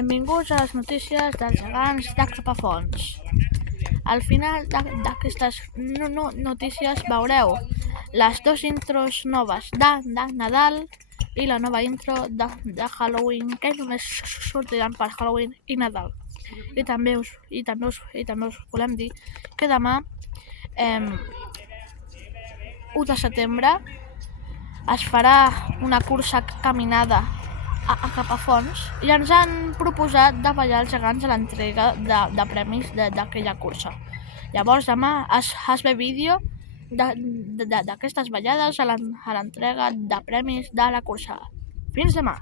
Benvinguts a les notícies dels gegants de Capafonts. Al final d'aquestes notícies veureu les dues intros noves de Nadal i la nova intro de Halloween, que només sortiran per Halloween i Nadal. I també us volem dir que demà, 1 de setembre, es farà una cursa caminada a Capafonts i ens han proposat de ballar els gegants a l'entrega de premis d'aquella cursa. Llavors demà es ve vídeo d'aquestes ballades a l'entrega de premis de la cursa. Fins demà!